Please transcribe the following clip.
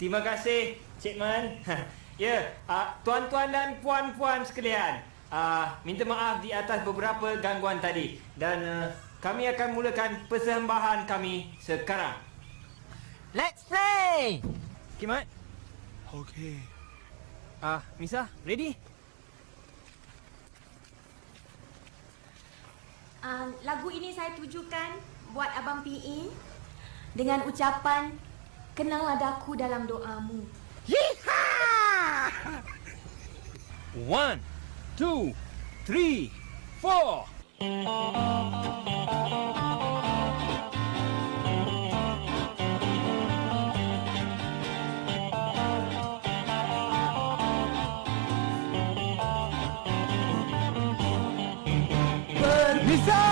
terima kasih Cik Man. Ya, tuan-tuan dan puan-puan sekalian, minta maaf di atas beberapa gangguan tadi. Dan kami akan mulakan persembahan kami sekarang. Let's play! Okay, Mat? Okay. Misa, ready? Lagu ini saya tujukan buat Abang PE dengan ucapan kenanglah daku dalam doamu. Yeehaw! 1, 2, 3, 4. Bisa!